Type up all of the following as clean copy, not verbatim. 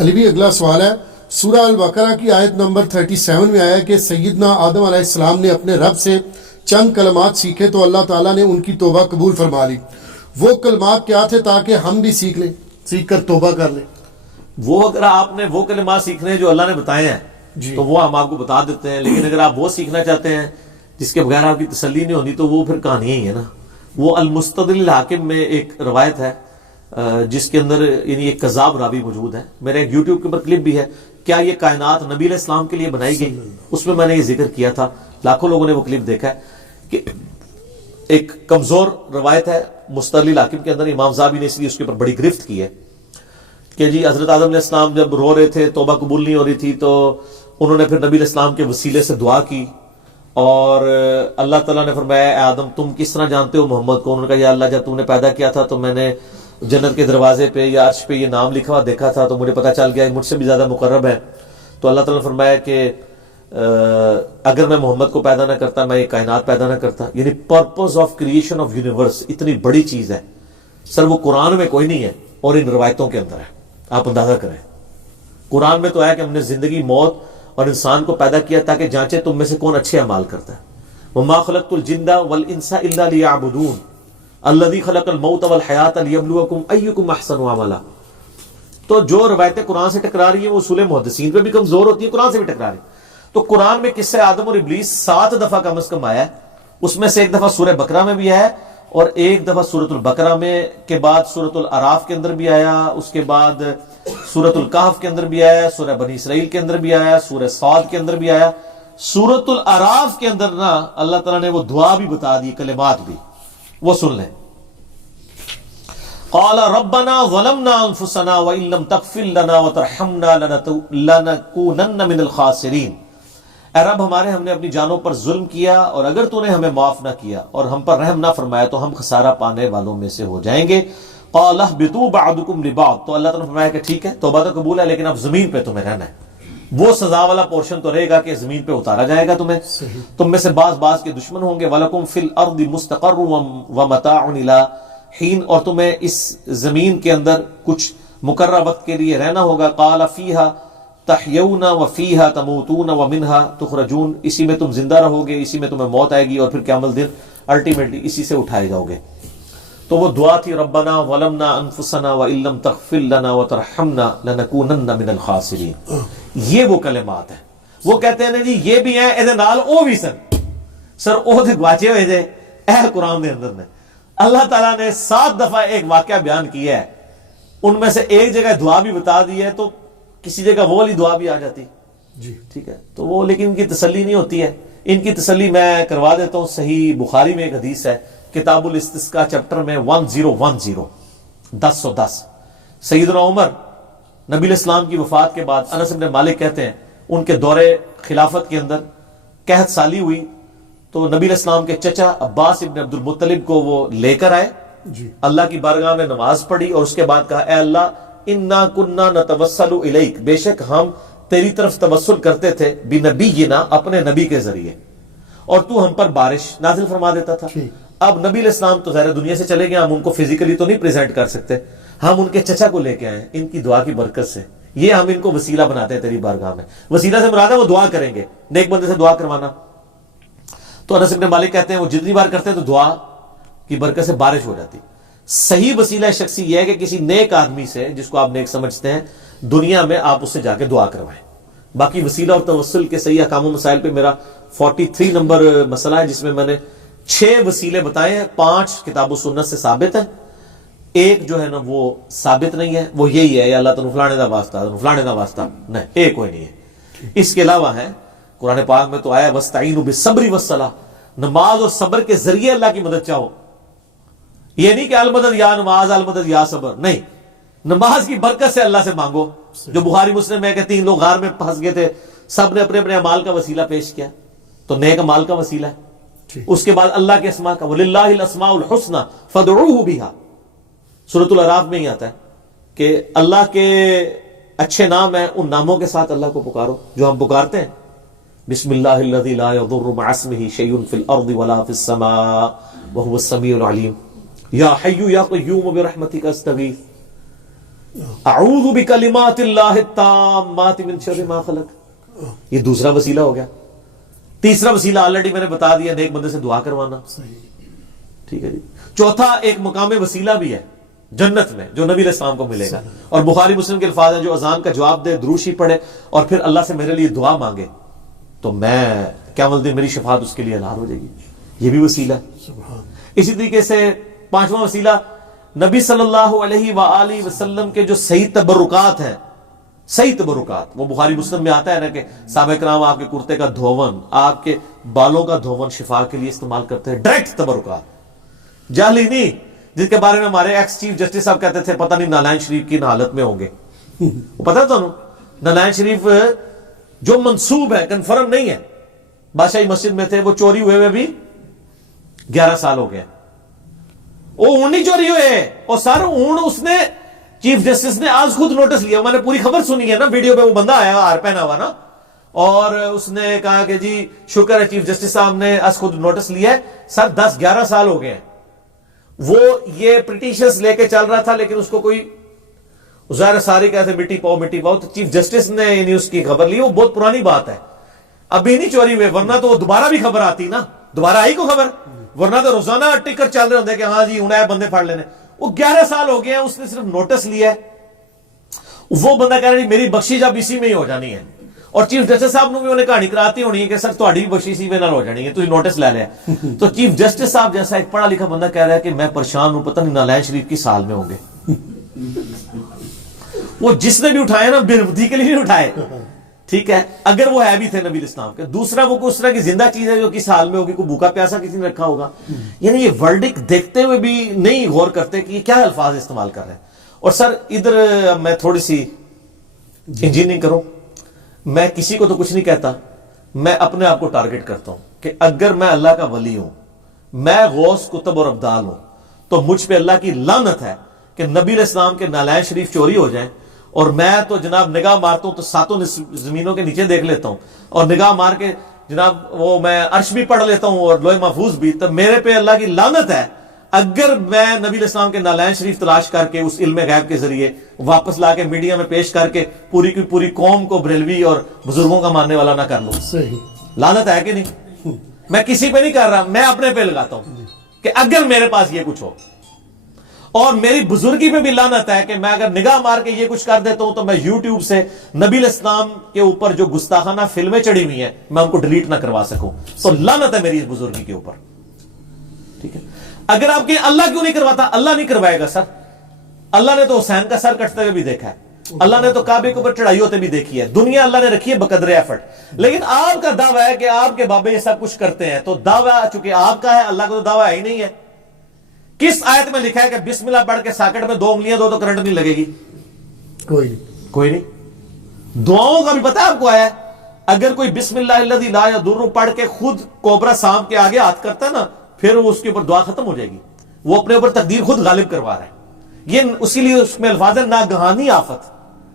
علی بھی اگلا سوال ہے، سورہ البقرہ کی آیت نمبر 37 میں آیا کہ سیدنا آدم علیہ السلام نے اپنے رب سے چند کلمات سیکھے تو اللہ تعالیٰ نے ان کی توبہ قبول فرما لی۔ وہ کلمات کیا تھے تاکہ ہم بھی سیکھ لیں، سیکھ کر توبہ کر لیں؟ وہ اگر آپ نے وہ کلمات سیکھنے ہیں جو اللہ نے بتائے ہیں جی تو وہ ہم آپ کو بتا دیتے ہیں، لیکن اگر آپ وہ سیکھنا چاہتے ہیں جس کے بغیر آپ کی تسلی نہیں ہوتی تو وہ پھر کہانی ہی ہے نا۔ وہ المستدل الحاکم میں ایک روایت ہے جس کے اندر یعنی ایک کذاب راوی موجود ہے، میرے ایک یوٹیوب کے اوپر کلپ بھی ہے، کیا یہ کائنات نبی علیہ السلام کے لیے بنائی گئی، اس میں نے یہ ذکر کیا تھا، لاکھوں لوگوں نے وہ کلپ دیکھا ہے کہ ایک کمزور روایت ہے مستدل الحاکم کے اندر، امام زاہبی نے اس لیے اس کے اوپر بڑی گرفت کی ہے کہ جی حضرت آدم علیہ السلام جب رو رہے تھے، توبہ قبول نہیں ہو رہی تھی، تو انہوں نے پھر نبی علیہ السلام کے وسیلے سے دعا کی اور اللہ تعالیٰ نے فرمایا اے آدم تم کس طرح جانتے ہو محمد کو؟ انہوں نے کہا یا اللہ جب تم نے پیدا کیا تھا تو میں نے جنت کے دروازے پہ یا عرش پہ یہ نام لکھا ہوا دیکھا تھا تو مجھے پتا چل گیا مجھ سے بھی زیادہ مقرب ہے۔ تو اللہ تعالیٰ نے فرمایا کہ اگر میں محمد کو پیدا نہ کرتا میں یہ کائنات پیدا نہ کرتا۔ یعنی purpose of creation of universe اتنی بڑی چیز ہے سر، وہ قرآن میں کوئی نہیں ہے اور ان روایتوں کے اندر ہے، آپ اندازہ کریں۔ قرآن میں تو ہے کہ ہم نے زندگی موت اور انسان کو پیدا کیا تاکہ جانچے تم میں سے کون اچھے اعمال کرتا ہے۔ وَمَا خَلَقْتُ الْجِنَّ وَالْإِنسَ إِلَّا لِيَعْبُدُونَ الَّذِي خَلَقَ الْمَوْتَ وَالْحَيَاةَ لِيَبْلُوَكُمْ أَيُّكُمْ أَحْسَنُ عَمَلًا۔ تو جو روایتیں قرآن سے ٹکرا رہی ہیں وہ اصول محدثین پہ بھی کمزور ہوتی ہیں، قرآن سے بھی ٹکرا رہی ہیں۔ تو قرآن میں قصہ آدم اور ابلیس 7 دفعہ کم از کم آیا ہے، اس میں سے ایک دفعہ سورہ بقرہ میں بھی ہے اور ایک دفعہ سورۃ البقرہ میں کے بعد سورۃ الاعراف کے اندر بھی آیا، اس کے بعد سورۃ الکہف کے اندر بھی آیا، سورہ بنی اسرائیل کے اندر بھی آیا، سورہ صاد کے اندر بھی آیا۔ سورۃ الاعراف کے اندر نا اللہ تعالیٰ نے وہ دعا بھی بتا دی، کلمات بھی، وہ سن لیں۔ قال ربنا ظلمنا انفسنا وان لم تغفر لنا وترحمنا لنكونن من الخاسرین۔ اے رب ہم نے اپنی جانوں پر ظلم کیا اور اگر تو نے ہمیں معاف نہ کیا اور ہم پر رحم نہ فرمایا تو ہم خسارہ پانے والوں میں سے ہو جائیں گے۔ قال اهبطوا بعضكم لبعض، تو اللہ تعالیٰ نے فرمایا کہ ٹھیک ہے توبہ تو قبول ہے لیکن اب زمین پہ تمہیں رہنا ہے، وہ سزا والا پورشن تو رہے گا کہ زمین پہ اتارا جائے گا تمہیں، تم میں سے بعض کے دشمن ہوں گے۔ وَلَكُمْ فِي الْأَرْضِ مُسْتَقَرٌّ وَمَتَاعٌ إِلَىٰ حِينٍ، اور تمہیں اس زمین کے اندر کچھ مقررہ وقت کے لیے رہنا ہوگا۔ قَالَ فِيهَا تحیون وفیہا تموتون ومنہا تخرجون، اسی میں تم زندہ رہو گے، اسی میں تمہیں موت آئے گی اور پھر قیامت دن الٹیمیٹلی اسی سے اٹھائے جاؤ گے۔ تو وہ دعا تھی ربنا ظلمنا انفسنا وان لم تغفر لنا وترحمنا لنکونن من الخاسرین۔ یہ وہ کلمات ہیں، وہ کہتے ہیں جی یہ بھی ہیں اے نال او بھی سر او دے گواچے ہوئے جے اے قرآن دے اندر نے اللہ تعالیٰ نے 7 دفعہ ایک واقعہ بیان کیا ہے، ان میں سے ایک جگہ دعا بھی بتا دی ہے تو کسی جگہ وہ والی دعا بھی آ جاتی جی ٹھیک ہے، تو وہ لیکن ان کی تسلی نہیں ہوتی ہے۔ ان کی تسلی میں کروا دیتا ہوں، صحیح بخاری میں ایک حدیث ہے کتاب الاستسقاء چیپٹر میں 1010 سیدنا عمر نبی علیہ السلام کی وفات کے بعد، انس بن مالک کہتے ہیں ان کے دور خلافت کے اندر قحط سالی ہوئی تو نبی علیہ السلام کے چچا عباس ابن عبد المطلب کو وہ لے کر آئے، جی اللہ کی بارگاہ میں نماز پڑھی اور اس کے بعد کہا اے اللہ انا کننا نتوسل الیک، بے شک ہم تیری طرف توسل کرتے تھے بنبینا، اپنے نبی کے ذریعے، اور تو ہم پر بارش نازل فرما دیتا تھا۔ اب نبی علیہ السلام تو ظاہر دنیا سے چلے گئے، ہم ان کو فزیکلی تو نہیں پریزنٹ کر سکتے، ہم ان کے چچا کو لے کے آئے ان کی دعا کی برکت سے، یہ ہم ان کو وسیلہ بناتے ہیں تیری بارگاہ میں۔ وسیلہ سے مراد ہے وہ دعا کریں گے، نیک بندے سے دعا کروانا۔ تو انس بن مالک کہتے ہیں وہ جتنی بار کرتے ہیں تو دعا کی برکت سے بارش ہو جاتی۔ صحیح وسیلہ شخصی یہ ہے کہ کسی نیک آدمی سے جس کو آپ نیک سمجھتے ہیں دنیا میں آپ اس سے جا کے دعا کروائیں۔ باقی وسیلہ اور توسل کے صحیح احکام و مسائل پہ میرا 43 نمبر مسئلہ ہے جس میں میں نے 6 وسیلے بتائے ہیں، 5 کتاب و سنت سے ثابت ہیں، ایک جو ہے نا وہ ثابت نہیں ہے، وہ یہی ہے یا اللہ تعالیٰ فلانے دا واسطہ فلانے دا واسطہ، نہیں ایک کوئی نہیں ہے۔ اس کے علاوہ ہے قرآن پاک میں تو آیا وَاسْتَعِينُوا بِالصَّبْرِ وَالصَّلَاةِ، نماز اور صبر کے ذریعے اللہ کی مدد چاہو۔ یہ نہیں کہ المدد یا نماز المدد یا صبر، نہیں، نماز کی برکت سے اللہ سے مانگو، جو بخاری مسلم میں کہ 3 لوگ غار میں پھنس گئے تھے، سب نے اپنے اپنے اعمال کا وسیلہ پیش کیا، تو نیک اعمال کا وسیلہ ہے۔ اس کے بعد اللہ کے اسماء کا وَلِلَّهِ الْأَسْمَاءُ الْحُسْنَى فَادْعُوهُ بِهَا، سورۃ الاعراف میں ہی آتا ہے کہ اللہ کے اچھے نام ہیں، ان ناموں کے ساتھ اللہ کو پکارو جو ہم پکارتے ہیں، بسم اللہ الذی لا یضر مع اسمہ شیء فی الارض ولا فی السماء وهو السمیع العلیم، یا حی یا قیوم برحمتک استغیث۔ اعوذ بکلمات اللہ التامات من شر ما خلق، یہ دوسرا وسیلہ ہو گیا. تیسرا وسیلہ آلریڈی میں نے بتا دیا، نیک بندے سے دعا کروانا. ٹھیک ہے جی. چوتھا ایک مقام وسیلہ بھی ہے جنت میں جو نبی علیہ السلام کو ملے گا، اور بخاری مسلم کے الفاظ ہیں جو اذان کا جواب دے، دروشی پڑھے اور پھر اللہ سے میرے لیے دعا مانگے تو میں قیامت دن میری شفاعت اس کے لیے اعلان ہو جائے گی. یہ بھی وسیلہ ہے. اسی طریقے سے پانچواں وسیلہ نبی صلی اللہ علیہ وآلہ وسلم کے جو صحیح تبرکات ہیں، صحیح تبرکات، وہ بخاری مسلم میں آتا ہے نا کہ صحابہ کرام آپ کے کرتے کا دھون، آپ کے بالوں کا دھون شفا کے لیے استعمال کرتے ہیں. ڈائریکٹ تبرکات، جعلی نہیں، جس کے بارے میں ہمارے ایکس چیف جسٹس صاحب کہتے تھے پتہ نہیں نالائن شریف کی حالت میں ہوں گے. وہ پتہ ہے تو نالائن شریف جو منسوب ہے، کنفرم نہیں ہے، بادشاہی مسجد میں تھے، وہ چوری ہوئے بھی 11 سال ہو گئے. وہ اون نہیں چوری ہوئے، اور سر اون اس نے چیف جسٹس نے آج خود نوٹس لیا. میں نے پوری خبر سنی ہے نا، ویڈیو پہ وہ بندہ آیا ہار پہنا ہوا نا، اور اس نے کہا کہ جی شکر ہے چیف جسٹس صاحب نے آج خود نوٹس لیا ہے. سر 10-11 سال ہو گئے ہیں. وہ یہ پٹیشنز لے کے چل رہا تھا، لیکن اس کو کوئی ظاہر ساری کہتے مٹی پاؤ مٹی پاؤ، تو چیف جسٹس نے یعنی اس کی خبر لی. وہ بہت پرانی بات ہے، ابھی نہیں چوری ہوئے، ورنہ تو وہ دوبارہ بھی خبر آتی نا، دوبارہ آئی کو خبر، ورنہ تو روزانہ ٹکر چل رہے ہوتے کہ ہاں جی انہیں بندے پھاڑ لینے. وہ 11 سال ہو گئے ہیں، اس نے صرف نوٹس لیا ہے. وہ بندہ کہہ رہا ہے میری بخشش اب اسی میں ہی ہو جانی ہے، اور چیف جسٹس صاحب نے بھی انہیں کہانی کراتی ہونی ہے کہ سر تہاڈی بھی بخشش اسی میں نہ ہو جانی ہے، تو نوٹس لے لیا. تو چیف جسٹس صاحب جیسا ایک پڑھا لکھا بندہ کہہ رہا ہے کہ میں پریشان ہوں، پتہ نہیں نالائن شریف کی سال میں ہوں گے. وہ جس نے بھی اٹھائے نا بے بدی کے لیے نہیں اٹھائے، ٹھیک ہے، اگر وہ ہے بھی تھے نبی اسلام کے. دوسرا وہ اس طرح کی زندہ چیز ہے جو کس حال میں ہوگی، کوئی بھوکا پیاسا کسی نے رکھا ہوگا. یعنی یہ ورڈک دیکھتے ہوئے بھی نہیں غور کرتے کہ یہ کیا الفاظ استعمال کر رہے ہیں. اور سر ادھر میں تھوڑی سی انجینئرنگ کروں، میں کسی کو تو کچھ نہیں کہتا، میں اپنے آپ کو ٹارگٹ کرتا ہوں کہ اگر میں اللہ کا ولی ہوں، میں غوث کتب اور ابدال ہوں، تو مجھ پہ اللہ کی لعنت ہے کہ نبی علیہ السلام کے نالائن شریف چوری ہو جائیں، اور میں تو جناب نگاہ مارتا ہوں تو ساتوں زمینوں کے نیچے دیکھ لیتا ہوں، اور نگاہ مار کے جناب وہ میں عرش بھی پڑھ لیتا ہوں اور لوح محفوظ بھی. تو میرے پہ اللہ کی لعنت ہے اگر میں نبی علیہ السلام کے نالائن شریف تلاش کر کے اس علم غیب کے ذریعے واپس لا کے میڈیا میں پیش کر کے پوری کی پوری قوم کو بریلوی اور بزرگوں کا ماننے والا نہ کر لوں. لعنت ہے کہ نہیں؟ میں کسی پہ نہیں کر رہا، میں اپنے پہ لگاتا ہوں کہ اگر میرے پاس یہ کچھ ہو. اور میری بزرگی پہ بھی لعنت ہے کہ میں اگر نگاہ مار کے یہ کچھ کر دیتا ہوں تو میں یوٹیوب سے نبی علیہ السلام کے اوپر جو گستاخانہ فلمیں چڑھی ہوئی ہیں میں ان کو ڈیلیٹ نہ کروا سکوں. تو لعنت ہے میری اس بزرگی کے اوپر. ٹھیک ہے، اگر آپ کے اللہ کیوں نہیں کرواتا؟ اللہ نہیں کروائے گا سر. اللہ نے تو حسین کا سر کٹتے ہوئے بھی دیکھا ہے، اللہ نے تو کعبے کے اوپر چڑھائی ہوتے بھی دیکھی ہے. دنیا اللہ نے رکھی ہے بقدر ایفرٹ. لیکن آپ کا دعویٰ ہے کہ آپ کے بابے یہ سب کچھ کرتے ہیں، تو دعویٰ چونکہ آپ کا ہے، اللہ کا تو دعویٰ ہی نہیں ہے. کس آیت میں لکھا ہے کہ بسم اللہ پڑھ کے ساکٹ میں 2 انگلیاں دو تو کرنٹ نہیں لگے گی؟ کوئی نہیں. دعاؤں کا بھی پتہ ہے آپ کو آیا ہے، اگر کوئی بسم اللہ الذی لا یضر پڑھ کے خود کوبرا سانپ کے آگے ہاتھ کرتا ہے نا، پھر وہ اس کے اوپر دعا ختم ہو جائے گی. وہ اپنے اوپر تقدیر خود غالب کروا رہا ہے. یہ اسی لیے اس میں الفاظ ہے ناگہانی آفت.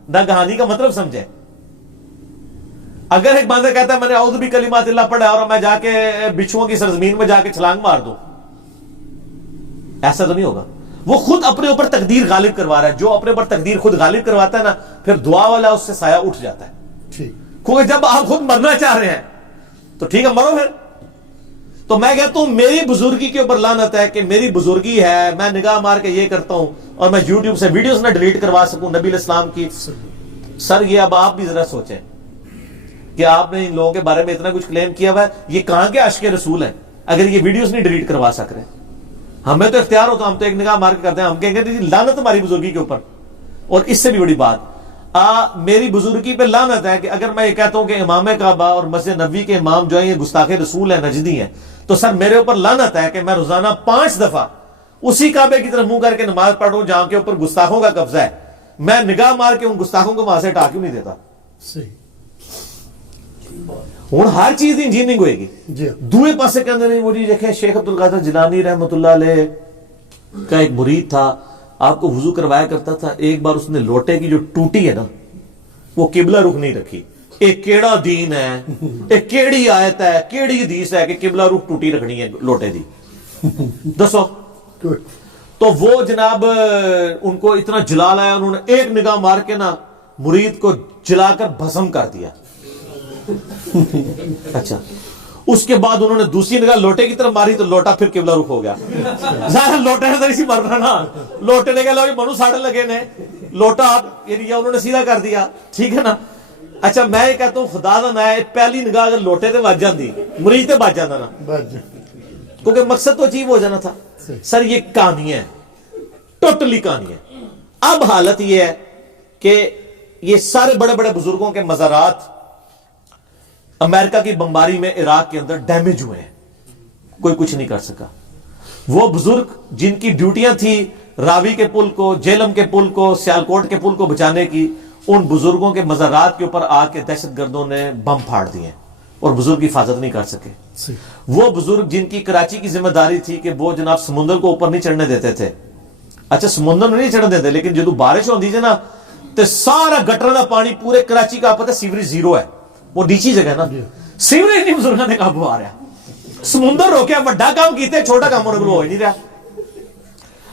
ناگہانی کا مطلب سمجھے. اگر ایک بندہ کہتا ہے میں نے اعوذ بکلمات اللہ پڑھا اور میں جا کے بچھوؤں کی سرزمین میں جا کے چھلانگ مار دوں، ایسا تو نہیں ہوگا. وہ خود اپنے اوپر تقدیر غالب کروا رہا ہے. جو اپنے اوپر تقدیر خود غالب کرواتا ہے نا، پھر دعا والا اس سے سایہ اٹھ جاتا ہے. کیونکہ جب آپ خود مرنا چاہ رہے ہیں تو ٹھیک ہے مرو پھر. تو میں کہتا ہوں میری بزرگی کے اوپر لعنت ہے کہ میری بزرگی ہے، میں نگاہ مار کے یہ کرتا ہوں اور میں یوٹیوب سے ویڈیوز نہ ڈیلیٹ کروا سکوں نبی علیہ السلام کی. سر یہ اب آپ بھی ذرا سوچیں کہ آپ نے ان لوگوں کے بارے میں اتنا کچھ کلیم کیا ہوا ہے، یہ کہاں کے عاشق رسول ہیں اگر یہ ویڈیوز نہیں ڈیلیٹ کروا سک رہے؟ ہمیں تو اختیار ہوتا، ہم تو ایک نگاہ مار کے کرتے ہیں، ہم کہیں گے جی لعنت ہماری بزرگی کے اوپر. اور اس سے بھی بڑی بات میری بزرگی پہ لعنت ہے کہ اگر میں یہ کہتا ہوں کہ امام کعبہ اور مسجد نبوی کے امام جو ہیں یہ گستاخ رسول ہیں، نجدی ہیں، تو سر میرے اوپر لعنت ہے کہ میں روزانہ 5 دفعہ اسی کعبے کی طرف منہ کر کے نماز پڑھ رہا ہوں جہاں کے اوپر گستاخوں کا قبضہ ہے. میں نگاہ مار کے ان گستاخوں کو وہاں سے ہٹا کیوں نہیں دیتا؟ ہوں ہر چیز انجینئرنگ ہوئے گی. دوئے پاسے کے اندر نہیں. وہ جی دیکھیں شیخ عبد القادر جیلانی رحمۃ اللہ علیہ کا ایک مرید تھا، آپ کو وضو کروایا کرتا تھا. ایک بار اس نے لوٹے کی جو ٹوٹی ہے نا وہ قبلہ رخ نہیں رکھی. ایک کیڑا دین ہے، ایک کیڑی آیت ہے، کیڑی حدیث ہے کہ قبلہ رخ ٹوٹی رکھنی ہے لوٹے دی؟ دسو. تو وہ جناب ان کو اتنا جلا لایا, انہوں نے ایک نگاہ مار کے نا مرید کو جلا کر بھسم کر دیا. اچھا, اس کے بعد انہوں نے دوسری نگاہ لوٹے کی طرف ماری تو لوٹا پھر قبلہ رخ ہو گیا. ظاہر لوٹے نے تو اسی مرنا نا, لوٹے نے کہا منو ساڑھے لگے نے, لوٹا یعنی انہوں نے سیدھا کر دیا, ٹھیک ہے نا. اچھا میں یہ کہتا ہوں خدا دا میں پہلی نگاہ اگر لوٹے تے بچ جاندی مرید تے بچ جانا نا, کیونکہ مقصد تو اچیو ہو جانا تھا. سر یہ کہانی ہے, ٹوٹلی کہانی ہے. اب حالت یہ ہے کہ یہ سارے بڑے بڑے بزرگوں کے مزارات امریکہ کی بمباری میں عراق کے اندر ڈیمیج ہوئے ہیں, کوئی کچھ نہیں کر سکا. وہ بزرگ جن کی ڈیوٹیاں تھی راوی کے پل کو, جیلم کے پل کو, سیالکوٹ کے پل کو بچانے کی, ان بزرگوں کے مزارات کے اوپر آ کے دہشت گردوں نے بم پھاڑ دیے اور بزرگ کی حفاظت نہیں کر سکے. وہ بزرگ جن کی کراچی کی ذمہ داری تھی کہ وہ جناب سمندر کو اوپر نہیں چڑھنے دیتے تھے. اچھا سمندر میں نہیں چڑھنے دیتے, لیکن جدو بارش ہوتی ہے نا تو سارا گٹر کا پانی پورے کراچی کا پتہ سیوریج زیرو ہے, وہ نیچی جگہ ہے نا, سیوریج نہیں بزرگوں نے قابو آ رہا, سمندر روکیا, بڑا کام کیتے, چھوٹا کام ہونے کو ہو ہی نہیں رہا.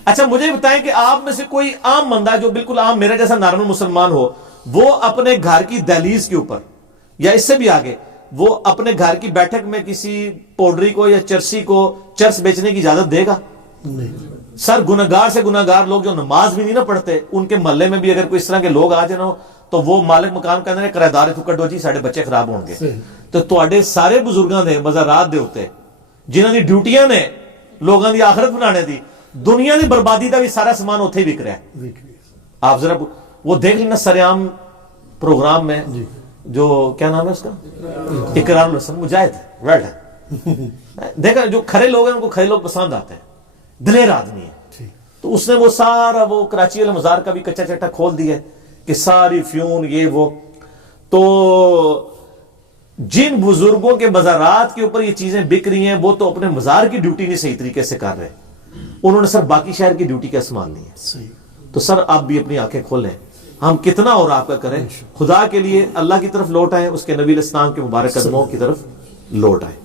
اچھا مجھے بتائیں کہ آپ میں سے کوئی عام بندہ جو بالکل عام میرے جیسا نارمل مسلمان ہو, وہ اپنے گھر کی دہلیز کے اوپر یا اس سے بھی آگے وہ اپنے گھر کی بیٹھک میں کسی پوڈری کو یا چرسی کو چرس بیچنے کی اجازت دے گا؟ سر گناہگار سے گناہگار لوگ جو نماز بھی نہیں نہ پڑھتے, ان کے محلے میں بھی اگر کوئی اس طرح کے لوگ آ جانا ہو تو وہ مالک مکان کہتے ہیں کرایہ دار کڈو جی ساڈے بچے خراب ہون گے. تو تواڈے سارے بزرگاں دے مزارات دے اوتے جنہاں دی ڈیوٹیاں نے لوگاں دی آخرت بنانے دی, دنیا دی بربادی دا بھی سارا سامان اوتھے ہی وک رہا ہے. آپ ذرا وہ دیکھ لینا سریام پروگرام میں جو کیا نام ہے اس کا, اقرار الحسن مجاہد ہے, ورلڈ ہے, دیکھا جو کھڑے لوگ ہیں ان کو کھڑے لوگ پسند آتے ہیں, دلیر آدمی ہے. تو اس نے وہ سارا وہ کراچی والے مزار کا بھی کچا چٹا کھول دیا کہ ساری فیون یہ وہ. تو جن بزرگوں کے مزارات کے اوپر یہ چیزیں بک رہی ہیں وہ تو اپنے مزار کی ڈیوٹی نہیں صحیح طریقے سے کر رہے, انہوں نے سر باقی شہر کی ڈیوٹی کا سنبھالنی ہے. تو سر آپ بھی اپنی آنکھیں کھولیں, ہم کتنا اور آپ کا کریں, خدا کے لیے اللہ کی طرف لوٹ آئیں, اس کے نبی علیہ السلام کے مبارک قدموں کی طرف لوٹ آئیں.